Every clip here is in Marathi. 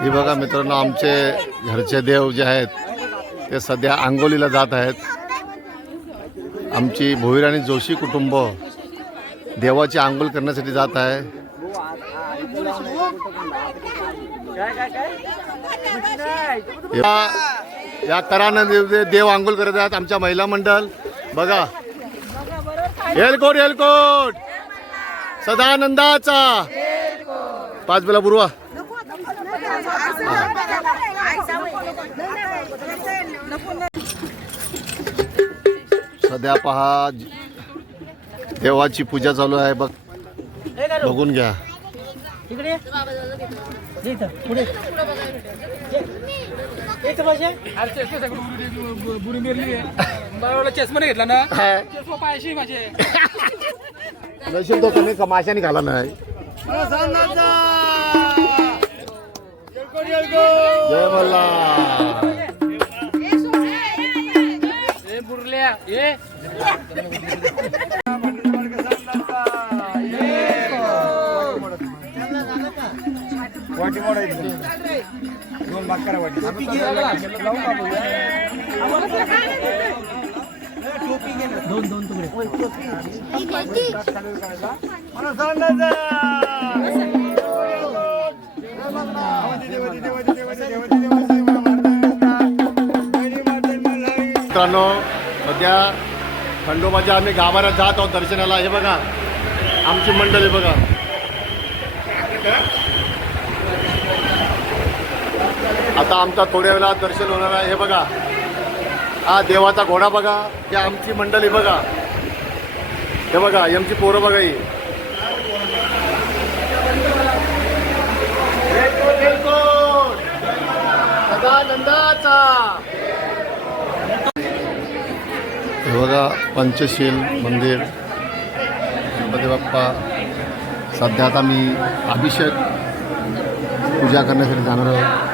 हे बघा मित्रांनो, आमचे घरचे देव जे आहेत ते सध्या आंघोलीला जात आहेत. आमची भोईराणी जोशी कुटुंब देवाची आंघोळ करण्यासाठी जात आहे. या तरानं देव आंघोळ करत आहेत. आमच्या महिला मंडळ बघा, हेलकोट हेलकोट सदानंदाचा पाच बेला बुरवा. सध्या पहा देवाची पूजा चालू आहे. बघून घ्या. चष्मा नाही घेतला ना, नशीब तो कमी कमाशा निघाला नाही. जय मल्ला. वाटी मोडायची दोन बाकरा वाटी दोन दोन तुकडे मित्रांनो, सध्या खंडोबाच्या आम्ही गाभाऱ्यात जात आहोत दर्शनाला. हे बघा आमची मंडळी बघा. आता आमचा थोड्या वेळात दर्शन होणार आहे. हे बघा, हा देवाचा घोडा बघा. ही आमची मंडळी बघा. हे बघा आमची पोरं बघा. ही सदानंदाचा. हे बघा पंचशील मंदिर गणपती बाप्पा. सध्या आता मी अभिषेक पूजा करण्यासाठी जाणार आहोत.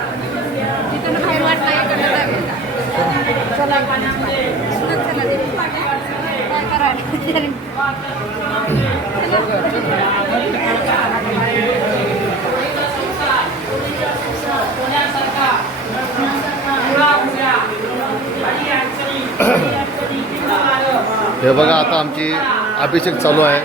हे बघा आता आमची अभिषेक चालू आहे.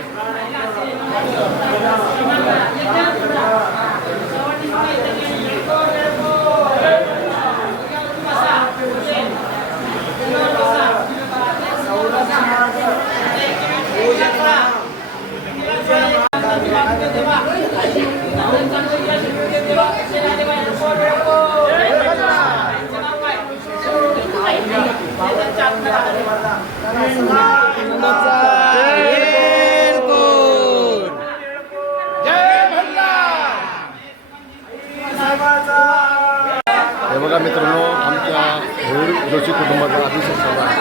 हे बघा मित्रांनो, आमच्या भोईर जोशी कुटुंबाचा अभिषेक चालू आहे.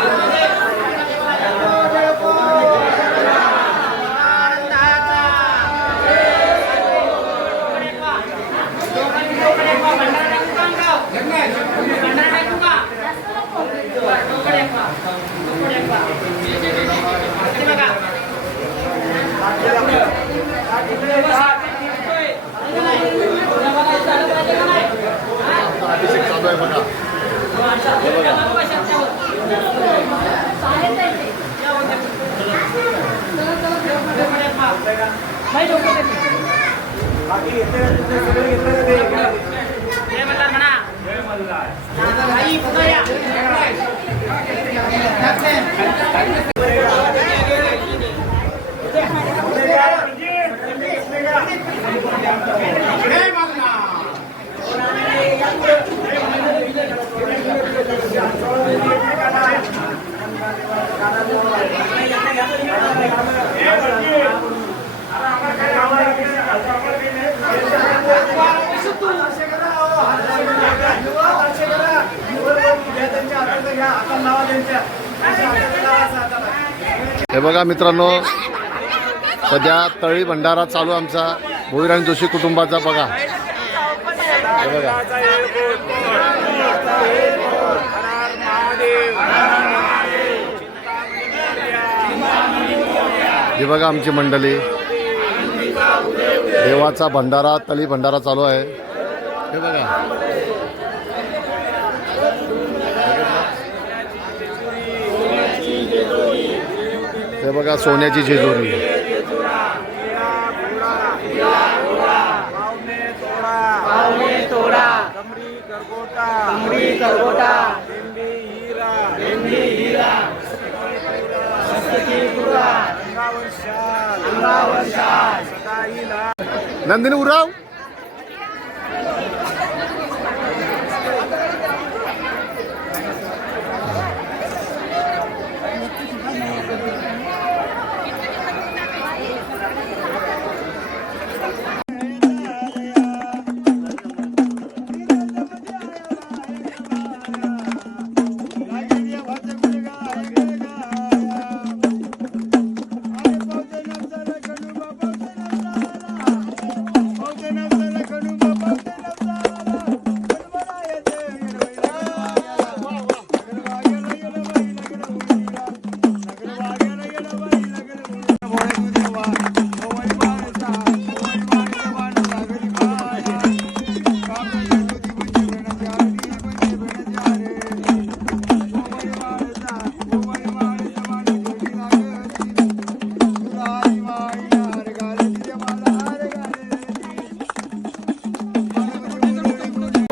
अभिषेक चालू आहे बघा. हे बघा हे बघा मित्रांनो, सध्या तळी भंडारा चालू आमचा भोईराणी जोशी कुटुंबाचा बघा. हे बघा हे बघा आमची मंडळी. देवाचा भंडारा तळी भंडारा चालू आहे. हे बघा हे बघा सोन्याची जेजुरी. नंदिनी उराव.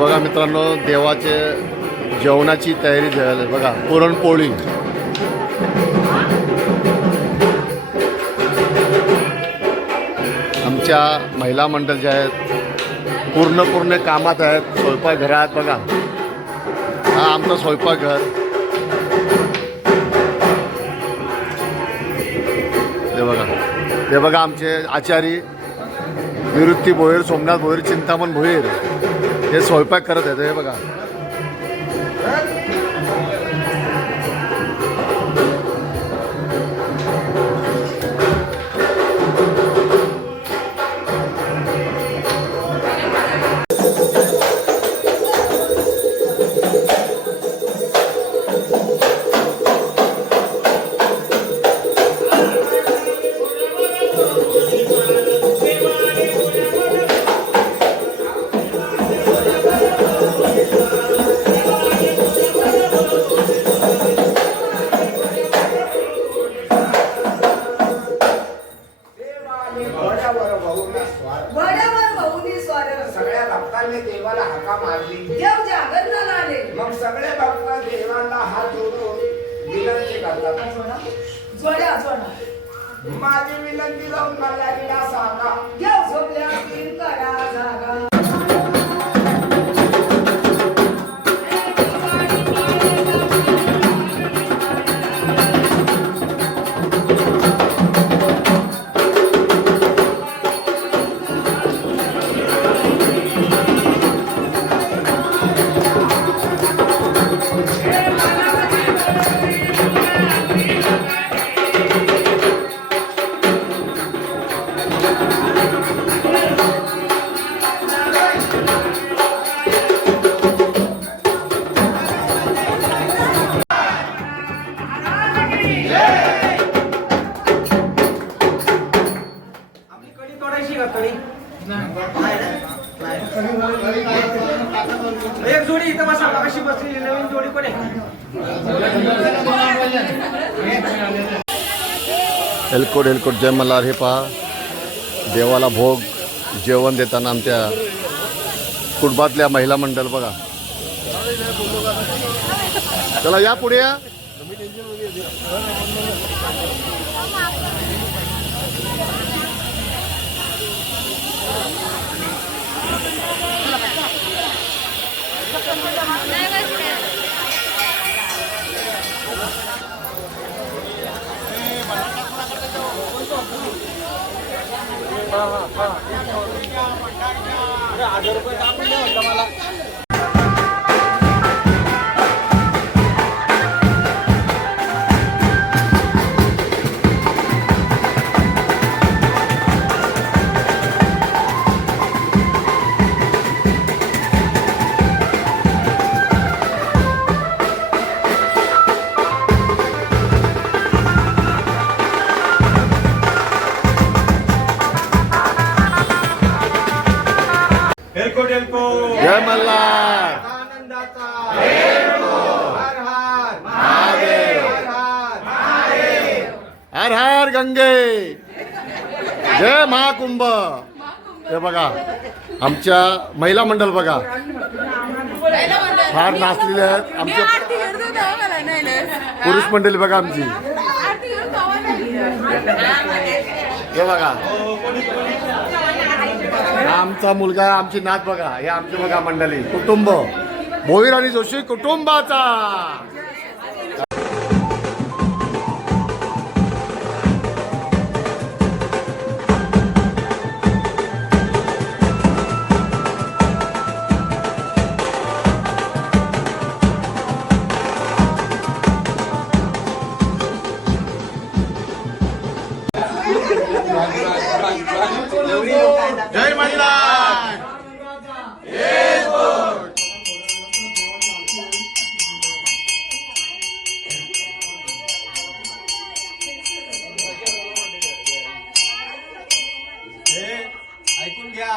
बघा मित्रांनो, देवाचे जेवणाची तयारी झाली बघा. पुरणपोळी, आमच्या महिला मंडळ जे आहेत पूर्ण कामात आहेत, स्वयंपाकघरात. बघा हा आमचं स्वयंपाकघर. हे बघा आमचे आचारी निवृत्ती भोईर, सोमनाथ भोईर, चिंतामण भोईर हे स्वयंपाक करत आहेत. हे बघा सगळ्या भक्तांनी देवाला हाका मारली. देव जागरणाला आले. मग सगळे भक्त देवाला हात जोडून विनंती करतात. जोड्या माझी विनंती जाऊन मला सांगा. देव झोपल्या की करा जागा. एक जोडी इथं बसा, कशी बसलेली नवीन जोडी कोण आहे? एलकोट जय मल्हार. हे पहा देवाला भोग जेवण देताना आमच्या कुटुंबातल्या महिला मंडळ. बघा चला या पुढे या. जय मल्हार आनंदाचा हर हर महादेव हर हर हर हर गंगे जय महाकुंभ. हे बघा आमच्या महिला मंडळ बघा फार नाचलेले आहेत. आमच्या पुरुष मंडळी बघा आमची. हे बघा हा आमचा मुलगा आमची नात बघा. हे आमची बघा मंडळी कुटुंब भोईर आणि जोशी कुटुंबाचा. जय मल्हार. ऐकून घ्या.